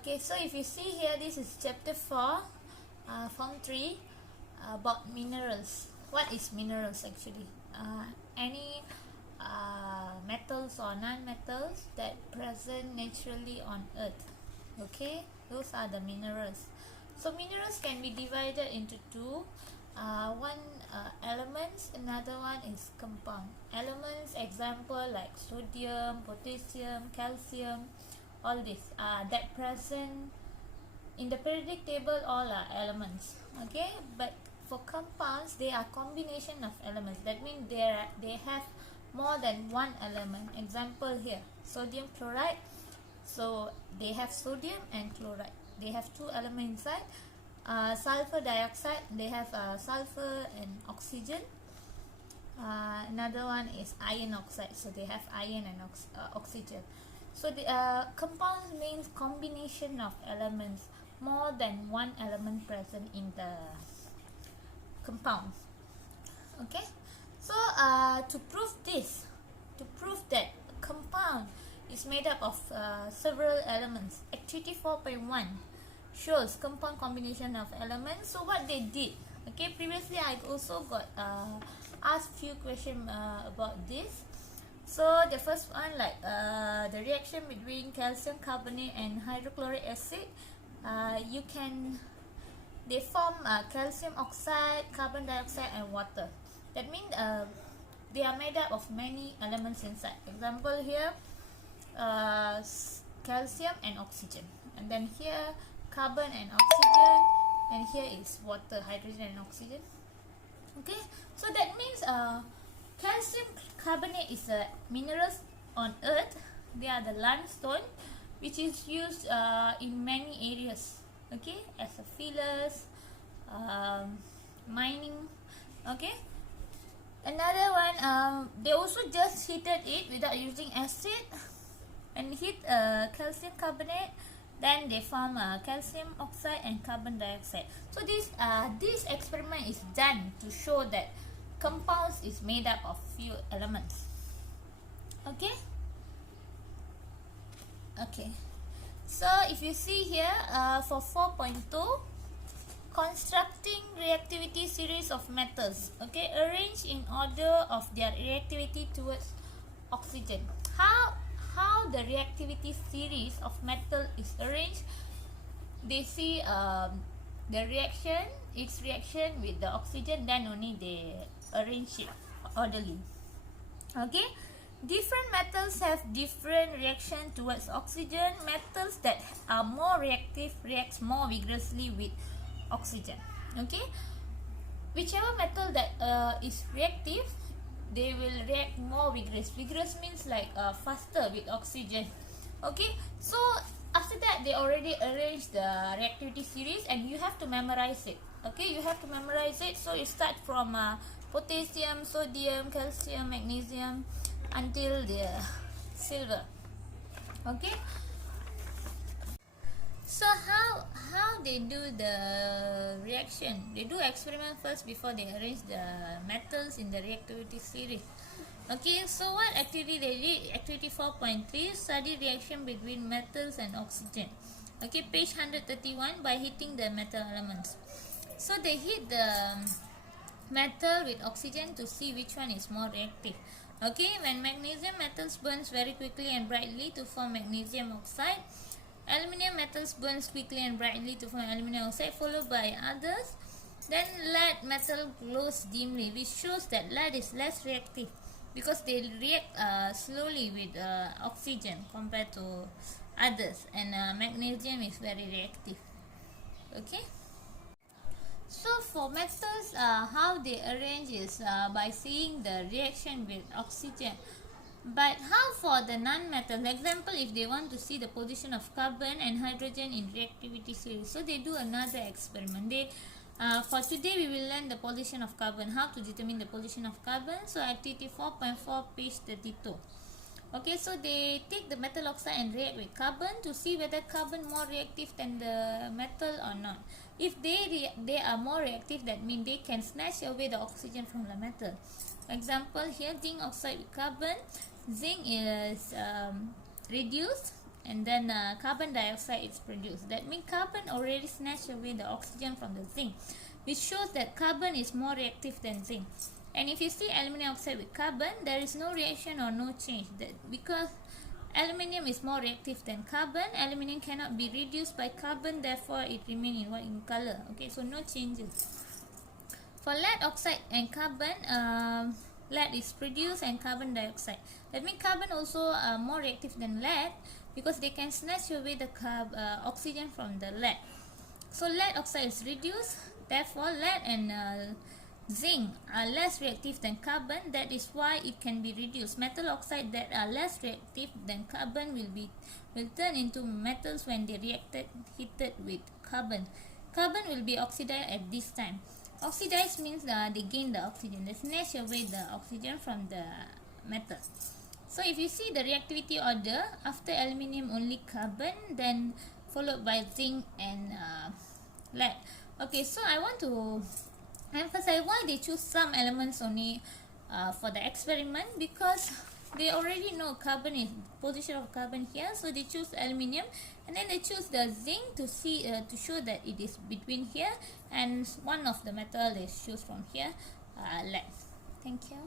Okay, so if you see here, this is chapter 4, form 3, about minerals. What is minerals actually? Any metals or non-metals that present naturally on earth. Okay, those are the minerals. So minerals can be divided into two. One elements, another one is compound. Elements, example like sodium, potassium, calcium, all this that present in the periodic table. All are elements. Okay, but for compounds, they are combination of elements. That means they have more than one element. Example here, sodium chloride. So they have sodium and chloride. They have two elements inside. Sulfur dioxide, they have sulfur and oxygen. Another one is iron oxide, so they have iron and oxygen. So the compounds means combination of elements, more than one element present in the compound. Okay, so to prove that compound is made up of several elements, activity 4.1 shows compound combination of elements. So what they did, okay, previously I also got asked few questions about this. So the first one, like the reaction between calcium carbonate and hydrochloric acid, they form calcium oxide, carbon dioxide and water. That means they are made up of many elements inside. Example here, calcium and oxygen, and then here carbon and oxygen, and here is water, hydrogen and oxygen. Okay, so that means calcium carbonate is a minerals on earth. They are the limestone which is used in many areas, okay, as a fillers, mining. Okay, another one, they also just heated it without using acid and heat calcium carbonate, then they form calcium oxide and carbon dioxide. So this experiment is done to show that compounds is made up of few elements. Okay, so if you see here, for 4.2, constructing reactivity series of metals, okay, arranged in order of their reactivity towards oxygen. How the reactivity series of metal is arranged? They see the reaction, its reaction with the oxygen, then only they arrange it orderly. Okay, different metals have different reaction towards oxygen. Metals that are more reactive reacts more vigorously with oxygen. Okay, whichever metal that is reactive, they will react more vigorous. Vigorous means like faster with oxygen. Okay, so after that they already arrange the reactivity series and you have to memorize it. Okay, you have to memorize it. So you start from potassium, sodium, calcium, magnesium until the silver. Okay, so how they do the reaction? They do experiment first before they arrange the metals in the reactivity series. Okay, so what activity they did? Activity 4.3, study reaction between metals and oxygen. Okay, page 131, by heating the metal elements. So they heat the metal with oxygen to see which one is more reactive. Okay, when magnesium metals burns very quickly and brightly to form magnesium oxide, aluminium metals burns quickly and brightly to form aluminium oxide, followed by others. Then lead metal glows dimly, which shows that lead is less reactive because they react slowly with oxygen compared to others, and magnesium is very reactive. Okay, so for metals, how they arrange is by seeing the reaction with oxygen. But how for the non-metals? Example, if they want to see the position of carbon and hydrogen in reactivity series, so they do another experiment. For today we will learn the position of carbon, how to determine the position of carbon. So activity 4.4, page 32. Okay, so they take the metal oxide and react with carbon to see whether carbon more reactive than the metal or not. If they are more reactive, that means they can snatch away the oxygen from the metal. Example here, zinc oxide with carbon. Zinc is reduced and then carbon dioxide is produced. That means carbon already snatched away the oxygen from the zinc, which shows that carbon is more reactive than zinc. And if you see aluminium oxide with carbon, there is no reaction or no change. That because aluminium is more reactive than carbon, aluminium cannot be reduced by carbon, therefore it remains in white in color. Okay, so no changes. For lead oxide and carbon, lead is produced and carbon dioxide. That means carbon also more reactive than lead because they can snatch away the oxygen from the lead. So lead oxide is reduced, therefore lead and zinc are less reactive than carbon. That is why it can be reduced. Metal oxide that are less reactive than carbon will turn into metals when they heated with carbon. Carbon will be oxidized at this time. Oxidized means they gain the oxygen. They snatch away the oxygen from the metal. So if you see the reactivity order, after aluminium only carbon, then followed by zinc and lead. Okay, so I want to emphasize why they choose some elements only for the experiment, because they already know carbon is position of carbon here, so they choose aluminium, and then they choose the zinc to see to show that it is between here, and one of the metal they choose from here, lead. Thank you.